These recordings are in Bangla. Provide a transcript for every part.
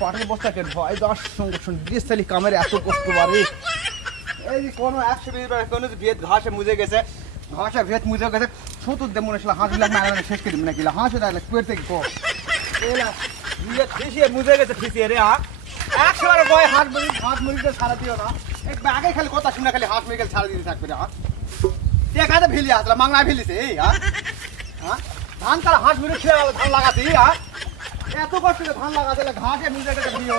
পাটের বস্তাকে ভয় দশ সংগঠন ডিসালি কামের এত কষ্ট বাড়ে এই যে কোনো 120 কোনো ভেদ ঘাসে মুজে গেছে ঘাসে ভেদ মুজে গেছে সুতুর দে মনে হলো হাঁসগুলা মারা শেষ করে দিবে নাকি হাঁসে তাহলে কুয়ের থেকে কো এলা নিয়ে ফিসিয়ে মুজে গেছে ফিসিয়ে রে একবার কয় হাঁস মুরগিতে ছাড়া দিও না এক আগে খালি কথা শুনে খালি হাঁস মুরগি ছাড়া দিতে থাকবে না দেখাতে ভিলি আসলে মাংনা ভিলিছে এই হ্যাঁ ধান তারা হাঁস মুরগি খেয়ে ধান লাগাতে এত কষ্ট করে ধান লাগাতে ঘাসে মুজে গেছে দিও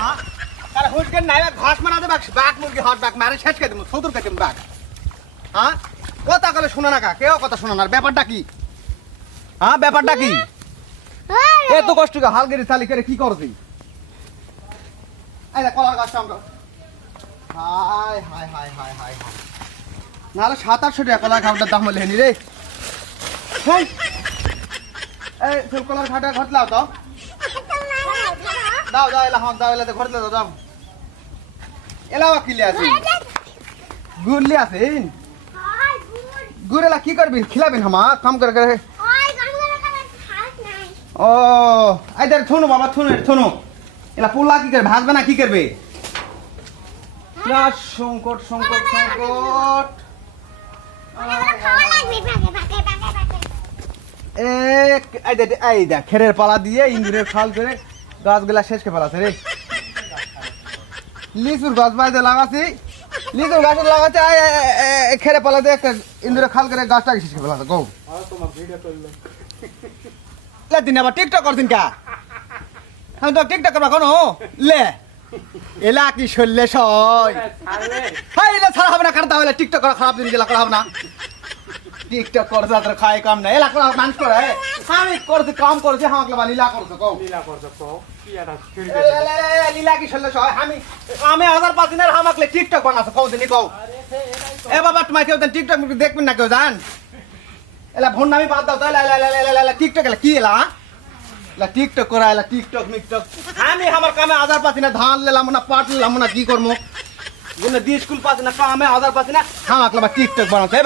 হ্যাঁ তারা হুঁচকে নাই ঘাস মারাতে বাঘ মুরগি হাঁস বাঘ মারে শেষ করে দেবো সদুর করে দেবো বাঘ হ্যাঁ কথা কলে শোনা না কা কেউ কথা শোনা না ব্যাপারটা কি হ্যাঁ ব্যাপারটা কি এত কষ্ট করে হাল গেড়ে চালি করে কি করছি এই কলার গাছটা আমরা high high high high high high নাহলে 700-800 টাকা কলার খাওয়াটার দাম হলে রে এই ফুল কলার খাটা ঘটলাও তো দাও দাও এলা দাও এলাতে ঘটলে দাও এলাও কিলে আছে গুড়লি আছে গুড়েলা কি করবি খিলাবেন হামা কাম করে করে ও আইদার থুনো বাবা থুনো এলা পোলা কি করবে ভাজবে না কি করবে না সংকট সংকট সংকট এই দেখ খেরের পালা দিয়ে ইন্দুরের খাল করে গাছগুলা শেষ করে ফেলাছে রে লিচুর গাছ বাইতে লাগাছি লিচুর গাছ লাগাতে খেরে পালা দিয়ে একটা ইন্দুরের খাল করে গাছটাকে শেষ করে ফেলাছে গো দিন আবার টিকটক করছেন কা আমি তো টিকটক করবা কোনো লে এলা কি শরীরে সয় হাই এলা ছাড়া হবে না কারণ তাহলে টিকটক করা খারাপ জিনিস এলা করা হবে না টিকটক করছে তোর খায় কাম না এলা করা মানুষ করে আমি করছি কাম করছি আমাকে বা লীলা করছো কও লীলা করছো তো কি এটা লীলা কি শরীরে সয় আমি 1005 দিনের আমাকে টিকটক বানাছো কও দিনি কও এ বাবা তোমার কেউ টিকটক দেখবেন না কেউ জান এলা ফোন নামি বাদ দাও তাহলে টিকটক এলা কি এলা টিকটক করা এলা টিকটক মিকটক আমি আমার কামে 1005 না ধান লেলাম না পাট লেলাম না কি করবো স্কুল পাচ্ছি না কামে 1005 না আমাকে টিকটক বানাতে